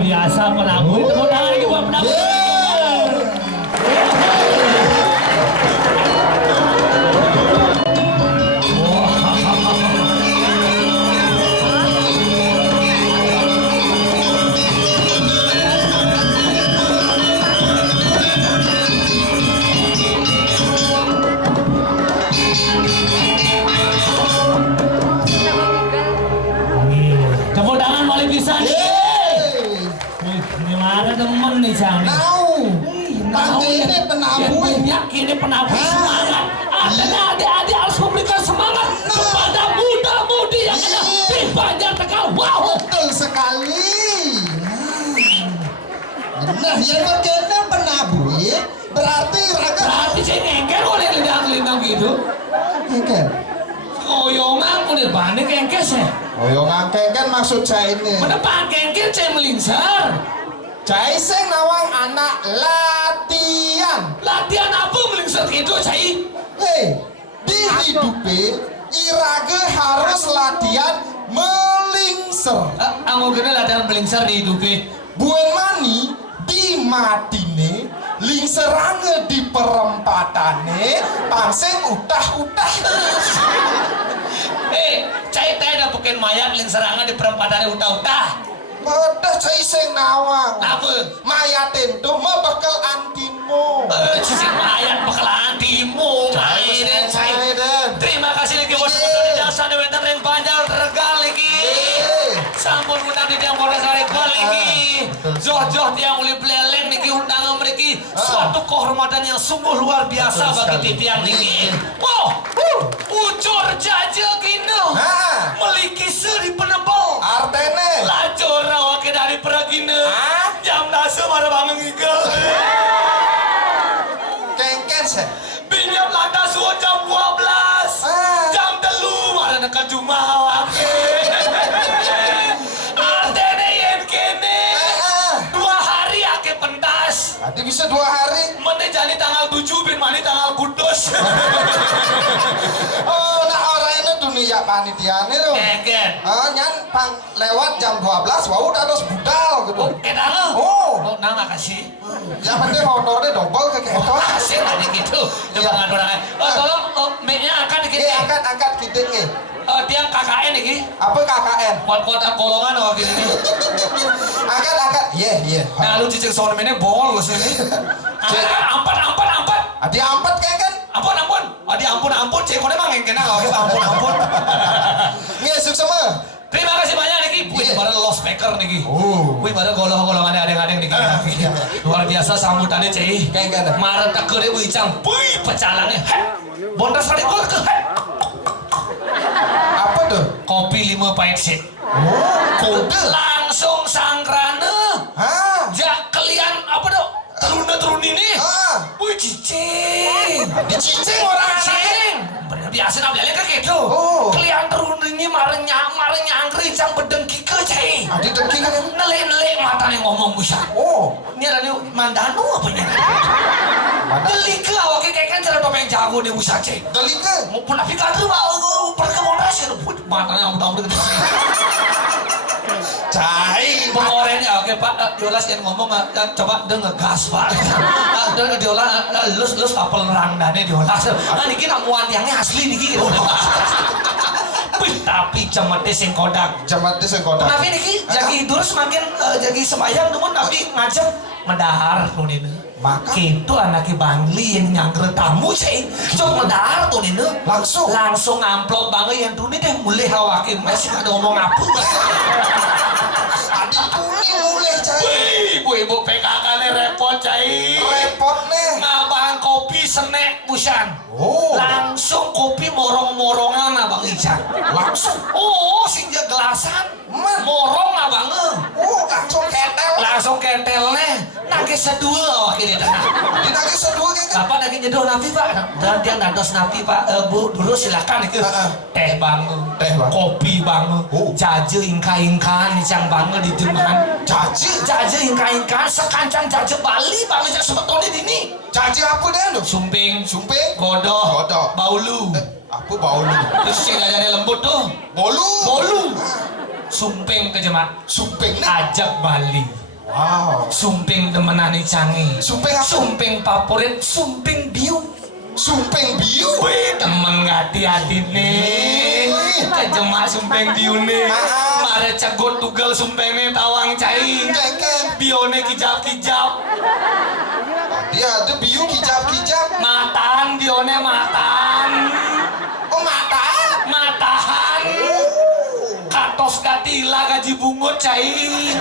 biasa penabur tepuk tangan lagi buat penabur. Tepuk tangan paling bisa nih. Gimana temen nih Cang? Tahu ini penabur. Yakin ini penabur semangat. Adik-adik harus memberikan semangat kepada muda-mudi yang ada di Banjar Tegal. Wow, betul sekali. Nah, yang berkena penabur berarti raga. Berarti saya ngengker oleh lidang-lidang gitu. Ngengker. Oyongan kulit banding ngengker saya. Oyongan kan maksud saya ini. Menepak ngengker saya melingsar. Cai sing nawang anak latihan. Latihan apa melingsar gitu cai? Di hidupnya Irage harus latihan melingser. Aku kena latihan melingsar di hidupnya. Buen mani di matine, lingserange di perempatane, pansing utah-utah. Cai teh ada bukan mayat lingserangan di perempatan utah-utah. Bodoh cai sing nawang. Apa? Mayat itu mau bekal antimu. Si mayat bakalan antimu. Cai. Terima kasih lagi buat teman-teman di jasa di Wetan Ring Banjar Tegal lagi. Sampun undang di tiang Polres Tegal lagi. Joh-joh tiang uli peleleng niki undangan mereka. Suatu kehormatan yang sungguh luar biasa bagi tiang niki. Wow, ucur jaja kino. Meliki seri penebal. Artene. Lacur rawake dari peragina. Jam nasu marah bangun ngigel. Kengken sih. Pinjam lantas jam 12. Jam telu marah dekat rumah wake. Artene yen kene. 2 hari ake pentas. Tadi bisa 2 hari. Mene jadi tanggal 7 bin mani tanggal kudus. Oh, nah orang ini dunia panitiane tuh. Kengken. Nyan pang lewat jam 12, wah udah terus budal gitu. Ketana. Oh, Nah makasih. yang penting motornya double ke keto. Asik tadi gitu. Coba ngadonangan. Tolong mic-nya angkat dikit. Angkat gitu nih. Tiang KKN iki. Apa KKN? Kuat-kuatan kolongan oh gini. Angkat. Iya. Nah lu cicing soundman-nya bol lu sini. Ampun. Adi ampet kayak kan? Ampun. Adi ampun. Cekonnya mah ngengkena kalau ampun. Ngesuk sama. Terima kasih banyak niki. Wih, baru lost speaker niki. Wih, baru golongan-golongannya adeng-adeng niki. Luar biasa sambutannya cei. Kayak Marah takure wicang. Wih, pecalangnya. Bondas tadi gol ke. Apa tuh? Kopi 5 pahit sih. Kode. Langsung sangkrane. Ja kalian apa dong? Terun ini. Wih cicing. Dicicing orang Cicing. Bener biasa nabialnya kan gitu. Kalian terun ini marah nyangkri cang bedengki ke cai. Adi dengki kan? Nelek matanya ngomong bisa. Ini ada nih mandanu apa nih? Delika awake kayak kan cara topeng jago nih bisa cai. Delika. Mau pun tapi kan tuh mau perkemonasi matanya udah gitu. Cai. Pengorennya oke Pak, Diolas yang ngomong coba denger gas Pak. Diolas lus kapal nerangdane Diolas. Nah niki namuan tiangnya asli niki gitu. Tapi cemete sing kodak. Tapi niki jagi hidur semakin jagi semayang namun tapi ngajak mendahar nunin. Maka itu anaknya Bangli yang nyangkret tamu sih. Cok mendahar tuh nih langsung amplop banget yang tuh nih deh mulai hawakin masih ada ngomong apa. Adi kuning mulai cai. Ibu PKK nih repot cai. Repot nih. Ngabahan kopi senek pisan. Oh. Langsung kopi morong-morongan abang Ican. Langsung. Oh, sehingga gelasan. Man. Morong abang. Oh, langsung ketel. Langsung ketelnya. Nage sedul wakil itu. Dinagi sedua kayak kan. Bapak lagi nyeduh napi pak. Dan dia nados napi pak. Bu dulu silakan itu. Teh bang. Teh bang. Kopi bang. Oh. Jaje ingka-ingkaan icang bang di Juman. Jaji ingka-ingkaan sekancang jaje Bali bang icang sebetulnya di ini. Jaji apa deh lu? Sumping, Sumping. godoh, Godok. baulu. Apa bau lu? Terus sing gajahnya lembut tuh. Bolu. Sumping ke jemaah. Sumping nih. Ajak Bali. Wow. Sumping demenani canggih. Sumping apa? Sumping favorit, sumping biu. Sumping biu. Wih, temen hati-hati nih. Kejema sumpeng biune. Mare cegot tugel sumpenge tawang cai. Kengken. Bione kijap-kijap. Dia ada biu kijap-kijap. Matan bione matan. Oh mata. Matahan. Katos katila gaji bungut cai.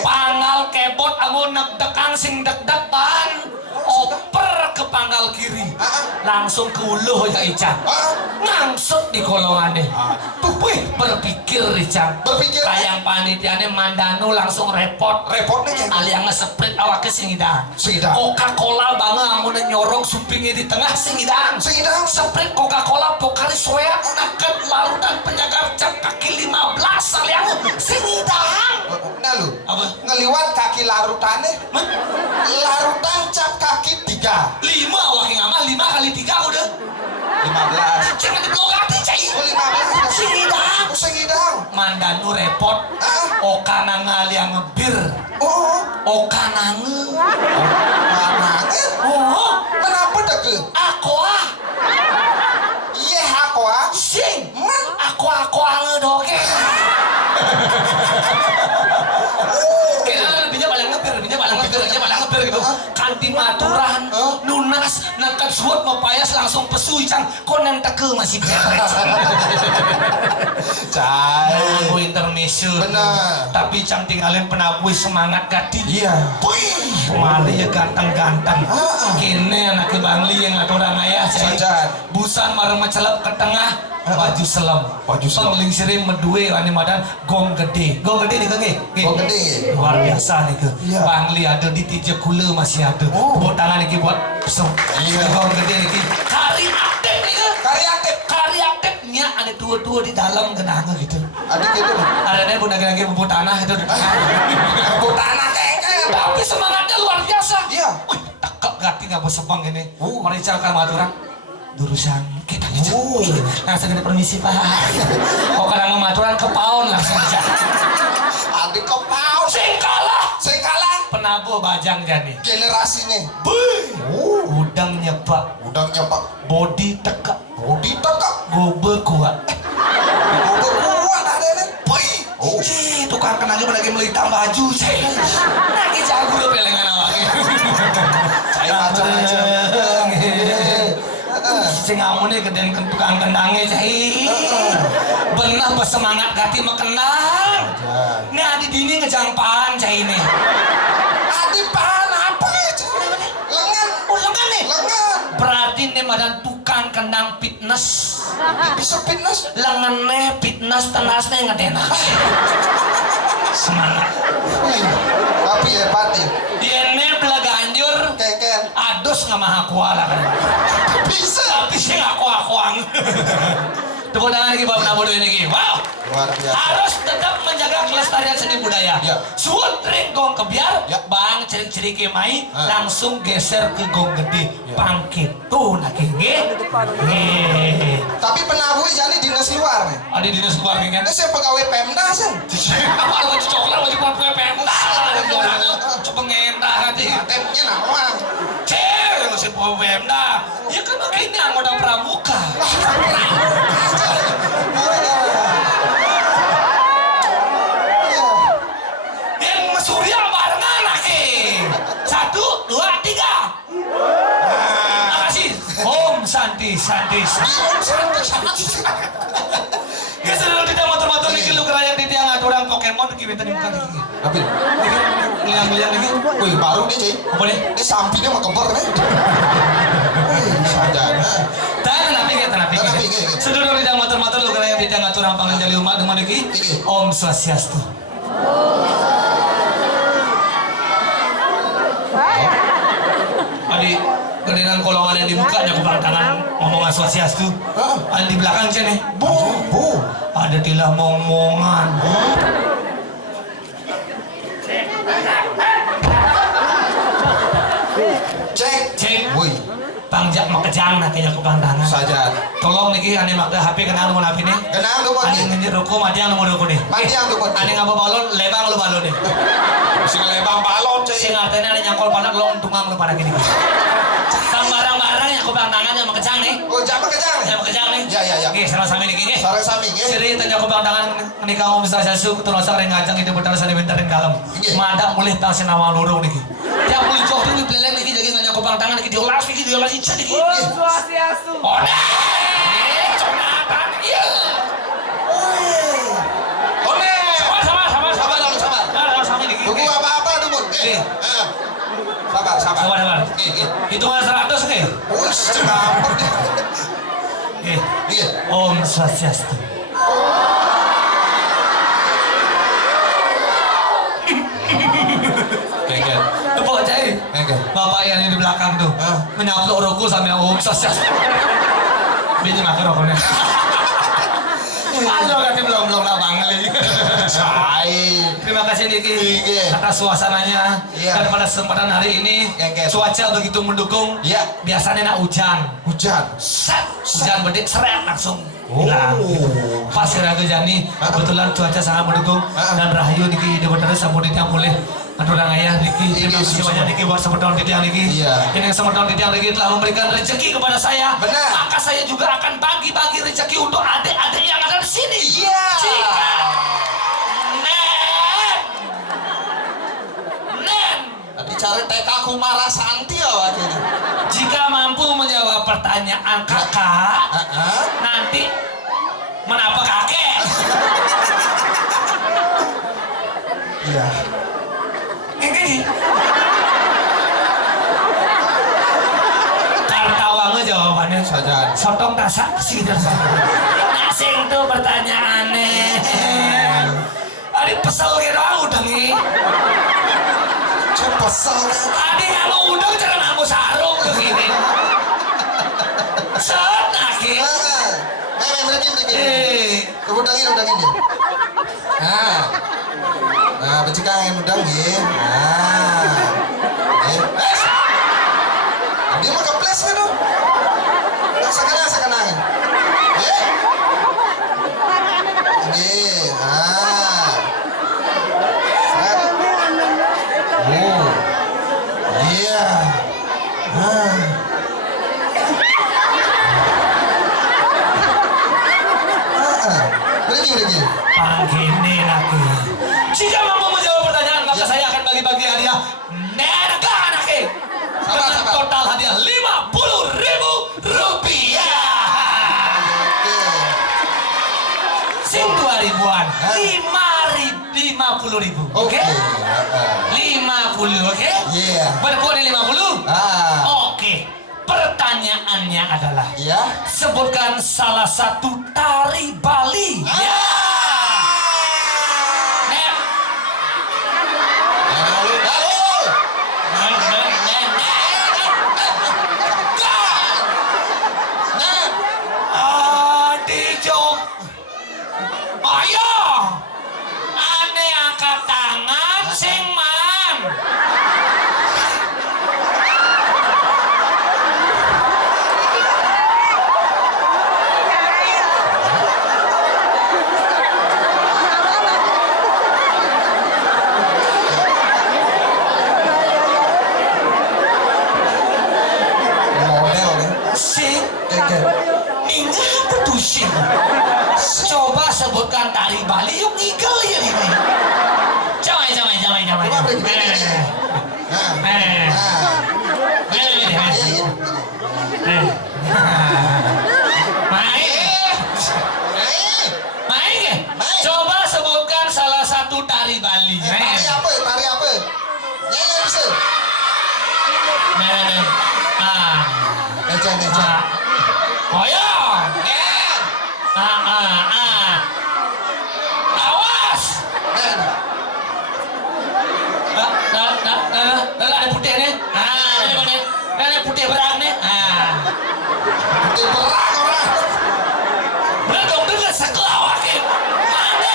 Pangal kebot amun nekdekang sing deg-degan. Oper ke pangkal kiri. Langsung ke uluh ya Ica. Ngangsut di kolongannya. Wih, berpikir Ica. Berpikir. Kayak panitiannya Mandanu langsung repot. Repotnya kayak Aliang ngeseprit awaknya singidang. Singidang. Coca-Cola banget amun nyorong supingnya di tengah singidang. Singidang. Seprit Coca-Cola pokali soya naket larutan penjaga cap kaki 15 aliang singidang. Nah lu. Apa? Ngeliwat kaki larutannya. Larutan cap kaki 3. 5 awaknya ngamah 5 kali 3 udah. 15. Jangan diblokati cai. Oh 15. Singidang. Oh singidang. Mandanu repot. Okana ngaliang ngebir. Oh. Okana nge. Mananya. Oh. Kenapa deke? Aqua. Iya aku ah. Sing. Aqua ngedoke. Kira-kira paling ngebir gitu. Kanti maturan, lunas, nangkat suut mapayas langsung pesu icang. Konen teke masih beres. Cai. Aku intermezzo. Benar. Tapi cang tinggalin penabui semangat gati. Iya. Wih, mali ya ganteng-ganteng. Kini anak Bangli yang ada orang ayah cai. Sajan. Busan marah mencelap ke tengah. Baju selam. Baju selam. Pengling sirim medue wani madan gong gede. Gong gede nih kenge. Gong gede. Luar biasa nih ke. Iya. Bangli ada di tija kula masih ada. Oh. Buat tangan nih buat pesong. Iya. Gong gede nih ki. Kari aktif nih ke. Kari aktifnya ada dua-dua di dalam genanga gitu. Adik itu. Ada nih bunda lagi bubut tanah itu. Bubut tanah kengken. Tapi semangatnya luar biasa. Iya. Wih, tekek gati nggak bersepang ini. Merical kan maturan. Durusan kita gitu. Langsung kita permisi pak. Kok kadang maturan ke paon langsung aja. Adik kau pau. Sing kalah. Penabuh bajang jadi. Generasinya. Buy. Udang nyepak. Udangnya pak. Body tekak. Bodi tekak. Gobe kuat. Udah kuat ada nih. Boy. Oh. Si tukang kenanya lagi melitang baju cai. Lagi jago lo pelengan awaknya. Cai macam-macam. Sing amune geden tukang kendangnya cai. Bener bersemangat gati mekenang. Ini adi dini ngejangpaan cai ini. Adi pan apa itu? Lengan. Oh lengan nih. Lengan. Berarti ini madan tukang kendang fitness. Bisa fitness. Lengannya fitness tenasnya ngedena. Semangat. Tapi ya pati. Ini belaga anjur. Kengken. Adus nggak maha kuala kan. Bisa. Tapi sih aku-akuang. Tepuk tangan lagi Bapak Nabodo ini. Wow. Luar biasa. Harus tetap menjaga kelestarian seni budaya. Ya. Suut ring gong kebiar, Ya. bang cerik-cerik mai, langsung geser ke gong gede. Pangkit tuh nak nge. Tapi penabuh jadi dinas luar nih. Ada dinas luar nih kan? Ini saya pegawai Pemda sih. Apa lu coklat wajib pakai pemda? Coba ngentah hati. Temnya nama. Cek, lu sih pemda. Ya kan begini anggota pramuka. Yang mesurya barengan lagi. 1, 2, 3. Makasih. Om Santi. Ya sudah tidak motor-motor nih lu kerajaan di tiang aturan Pokemon. lemon iki benten bukan iki. Tapi Iki liang-liang iki. wih baru nih Cik. Apa nih? Ini sampingnya mau kempor nih. Wih sajana. Tanah pikir. Tanah pikir. Sedulur didang matur-matur lu kaya didang aturang panganjali umat dengan iki. Om Swastiastu. Adi kedengan kolongan yang di mukanya kebang tangan ngomongan Swastiastu. Ada di belakang sini. Bu. Ada tilah momongan. Cek. Wih Pangjak makejang nak kaya kebang tangan. saja. Tolong niki ane makda HP kenal nomor HP nih. Kenang tuh Ane pagi. ngenyir ruko madiang nomor ruko nih. Madiang tuh pagi. Ane ngapa balon lebang lu balon nih. Sing lebang balon Sing Cik. artinya ane nyangkol panak lo untungang lu pada gini. Tang barang-barang yang kebang tangan yang makejang nih. Oh jangan kejang. Yang makejang nih. Ya. Oke, sama sami niki nih. Sarang sami nggih. Siri tanya kebang tangan menikah om bisa sasu terasa ring ngajang itu betul sana bentar ring dalam. Nggih. Madak boleh tahu senawa lurung niki. Yang boleh jauh ini peleleng niki jadi nanya kebang tangan niki diolas niki ica niki. Swastiastu. Oke. Conatan iya. One. Sama. Sabar dong, sabar. Sama niki. Tunggu apa-apa dulu. Sabar. Sabar. Hitungan 100 nih. Wih, cepet. Iya. Om Swastiastu. Kengket. Tepuk cai. Kengket. Bapak yang di belakang tuh menyaplok rokok sama Om Swastiastu. Bini makan rokoknya. Halo kan belum labang lagi. Cai. Terima kasih Niki Iya. atas suasananya Iya. dan pada kesempatan hari ini Kengket. cuaca begitu mendukung. Iya. Biasanya nak hujan. Hujan. Set, hujan bedik seret langsung. Oh. Hilang. Pas Raga Jani, kebetulan cuaca sangat mendukung dan Rahayu Niki di bener sambut yang boleh aturang ayah Niki. Terima kasih banyak Niki buat sempurna tiang Niki. Iya. Ini sempurna tiang Niki telah memberikan rezeki kepada saya. Benar. Maka saya juga akan bagi-bagi rezeki untuk adik-adik yang ada di sini. Iya. Jika Nen Bicara TK Kumara Santi ya waktu ini. jika mampu menjawab pertanyaan kakak, nanti menapa kakek? Iya. Ini kartawange jawabannya Saja. sotong tasak sih sing tuh pertanyaannya ada pesel kira udah nih Pesel. ada kalau udah jangan aku sarung begini set akhir Mereka. Udangin dia. Nah, becikang yang udang ya. Dia mau keples kan dong. Sekarang. Iya. Begini. Panggini lagi. Jika mampu menjawab pertanyaan, maka saya akan bagi-bagi hadiah neraka anaknya. Dengan total hadiah Rp50.000. Sing 2.000-an. 50.000. Oke? 50, oke? Iya. Berkurang 50? Ah. Oke. Pertanyaannya adalah Iya. sebutkan salah satu tari Bali. Ya. Nen. Dijok. Ayo. Ane angkat tangan sing man. Model nih. Sing. Keke. Ini apa tuh sing? Coba sebutkan tari Bali yuk ngigel ya ini. Coba. Coba beri gini. Main. Coba sebutkan salah satu Ejan. Ayo. Awas. Ada putih nih. Ini putih berak nih. Putih berak orang. Berak dong dengar sekelawaknya. Mana?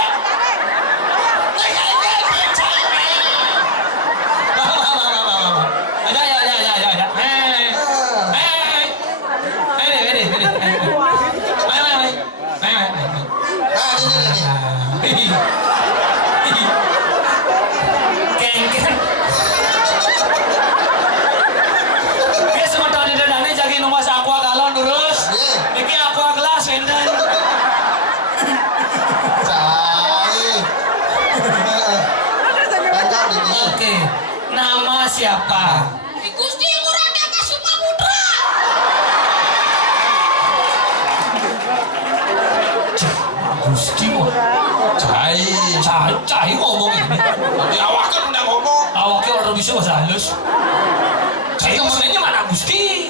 Oke, nama siapa? Gusti Ngurah Deva Sumaputra. Gusti Cai ngomong ini. Tapi awak kan udah ngomong. Awaknya orang bisa bahasa halus. Cai ngomongnya mana Gusti?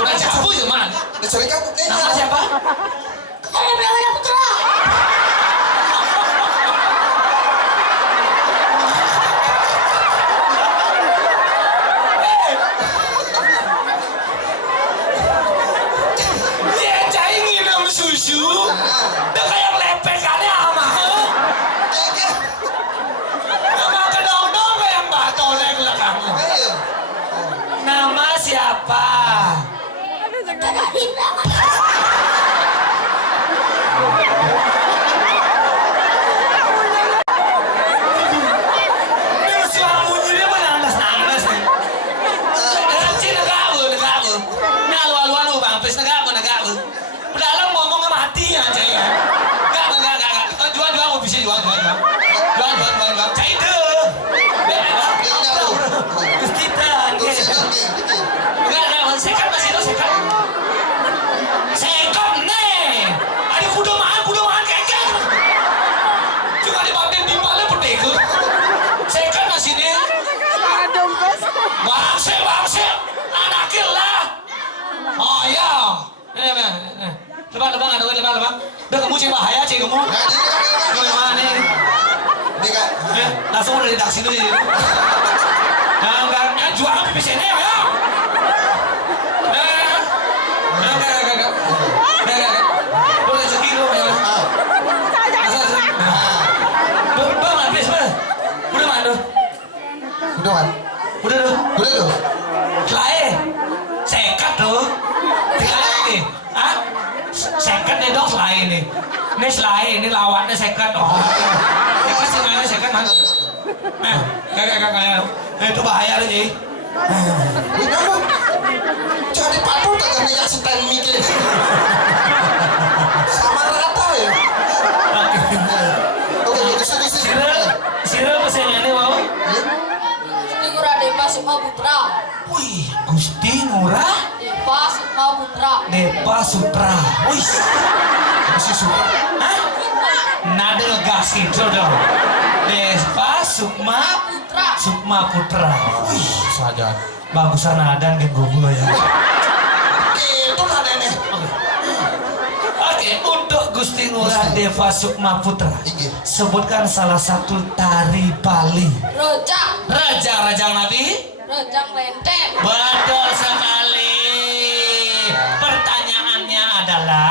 Udah cabut ya man. Diserikan. Nama siapa? Saya Deva Putra. Susu, udah kayak lepekannya ama. Sama kedong-dong kayak batolek lah kamu. Nama siapa? Ini suamu jadi apa nangis nih? Cina gaul. Nah lu bang, pes negabu. Pedalam ngomong mati aja ya. Enggak. Jual mau bisa jual. Cai deh. Gusti tan. Enggak, sekat masih do sekat. Sekat nih. Ada kuda mahan kekek. Cuma di bagian bimbangnya pedego. Sekat masih deh. Bangse. Anaknya lah. Oh iya. Lebang. Udah kamu cek bahaya cek kamu. Gimana nih? Ini kan. Langsung udah redaksi dulu. Enggak jual pipis ini ya. Enggak. Boleh segitu ya. Bang habis bang. Udah mana? Udah tuh. Selai. Sekat tuh. Nih. Second nih dong selai nih. Ini selai, ini lawannya second. Oh. Second man. Kayak. Itu bahaya loh Ji. Ini apa? Jadi patung tak kena yang stand mikir. Sama rata ya. Oke, sini. Sira pesennya nih mau. Gusti Ngurah Deva Sumaputra. Wih, Gusti Ngurah Deva Sutra. Wih, Masih suka. hah? Nada ngegas gitu dong. Deva Sukma Putra. Wih, Saja. bagusan nada nggak gue ya. Itu nadanya. Oke, untuk Gusti Ngurah Deva Sukma Putra, sebutkan salah satu tari Bali. Rajang Nabi. Rajang Lenteng. Betul sekali. Pertanyaannya adalah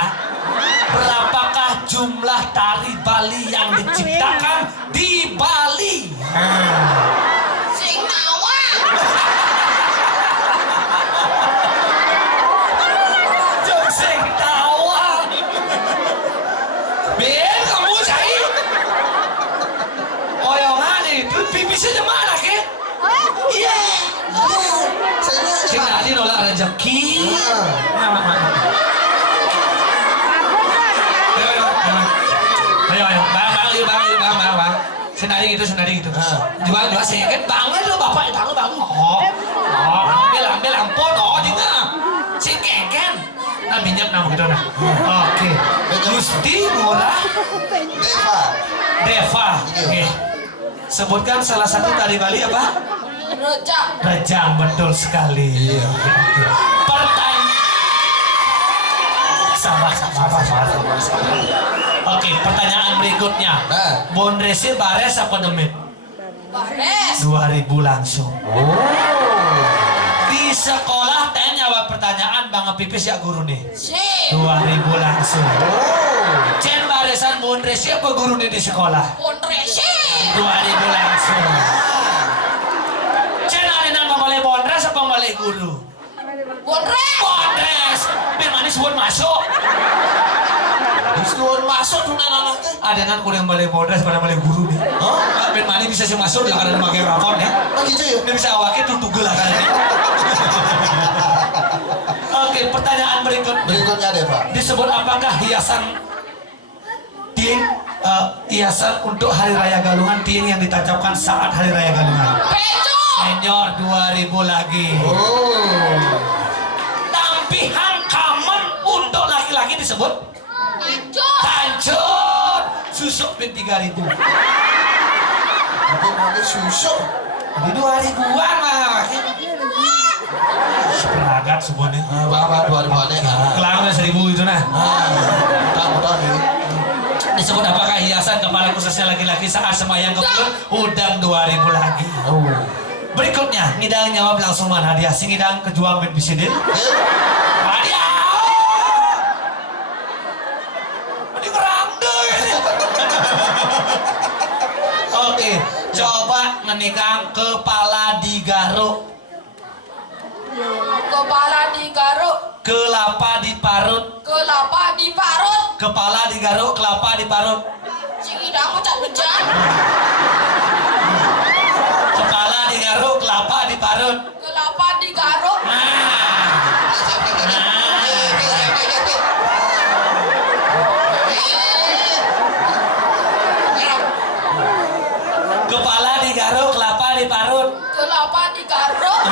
berapakah jumlah tari Bali yang diciptakan di Bali? Sing nawa. Jongseng tawa. Ben kamu cari. Oyongan itu pipisnya mana ke? Iya. Sing tadi nolak rezeki. Ayo, bang. Senari gitu. Jual sedikit banget lo bapak itu bang. Oh, ambil ampun. Oh, juga. Si keken. Nah minyak nama gitu nah. Oke. Gusti Ngurah Deva. Oke. Sebutkan salah satu tari Bali apa? Rajang. Rajang, betul sekali. Pertanyaan. Sabar. Oke, pertanyaan berikutnya. Nah. Bondresi bares apa demit? Bares. 2000 langsung. Oh. Di sekolah tanya jawab pertanyaan Bang Pipis ya guru nih. Sip. 2000 langsung. Oh. Cen baresan bondresi apa guru nih di sekolah? Bondresi. 2000 langsung. Cen arinan pembalik bondres apa pembalik guru? Bondres. Bondres. Biar manis buat masuk. Disuruh masuk tuh anak teh. Adenan kudu yang balik bondres pada balik guru nih. Oh, Biar manis bisa sih masuk lah karena pakai rapor ya. oh gitu ya. Dia bisa awaknya tutugel lah kan. Oke, pertanyaan Berikutnya deh, Pak. disebut apakah hiasan tieng hiasan untuk Hari Raya Galungan tieng yang ditancapkan saat Hari Raya Galungan? Bejo. Senior 2000 lagi. Oh. Tampihan kamen untuk laki-laki disebut Lanjut. tanjur. Susuk pin 3000. Mungkin susu. Di 2000-an lah. Seperagat semuanya. Bapak 2000-an ya. Kelangnya 1000 itu nah. Mudah-mudahan ya. Disebut apakah hiasan kepala khususnya laki-laki saat semayang ke bulan? Udang 2000 lagi. Oh. Berikutnya, ngidang jawab langsung mana hadiah. Si ngidang kejuang bin bisidin. Hadiah. Ini kerang deh. Oke, coba ngenikang kepala digaruk. Kepala digaruk. Kelapa diparut. Kelapa diparut. Kepala digaruk, kelapa diparut. Sing idang cak bejan. Kepala digaruk, kelapa diparut. Kelapa digaruk. Kepala digaruk, kelapa diparut. Kelapa digaruk.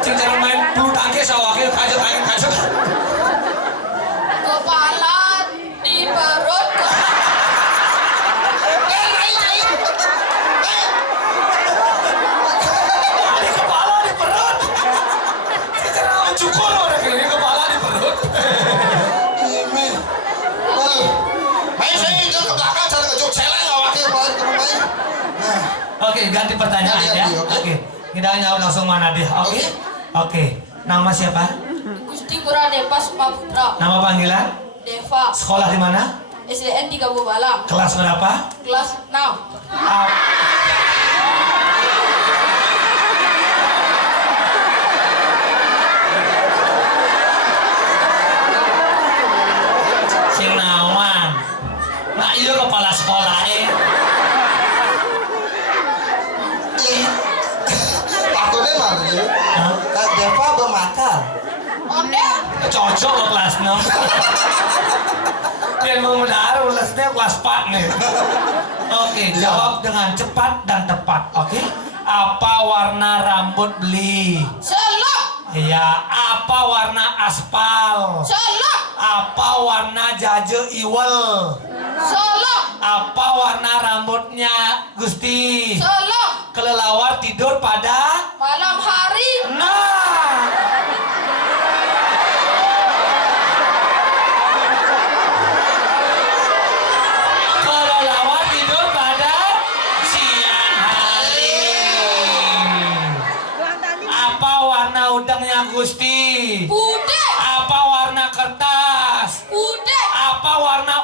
Jangan main bulu tangkis awaknya kajet. Kepala diparut. Ini kepala di perut. Jangan cukur orang ini kepala di perut. Ini. Aduh. Main saya itu ke belakang cara ngejok celeng awaknya main ke rumah. Nah. Oke, ganti pertanyaan ya. Oke, kita jawab langsung mana dia. Oke. Nama siapa? Gusti Buradepa Sumaputra. Nama panggilan? Deva. Sekolah di mana? SDN 3 Bobalang. Kelas berapa? Kelas 6. Sing nawan. Nah, iya kepala sekolah Aku deh mana ya? Kak Deva bermakar. Onde. cocok lo kelas 6. Yang memudah lesnya kelas 4 nih. Oke, jawab dengan cepat dan tepat. Oke. Apa warna rambut beli? Selok. Iya. Apa warna aspal? Selok. Apa warna jaje iwel? Selok. Apa warna rambutnya Gusti? Selok. Kelelawar tidur pada? Malam hari. Nah. Kelelawar tidur pada siang hari. Apa warna udangnya Gusti? Putih. Apa warna kertas? Putih. Apa warna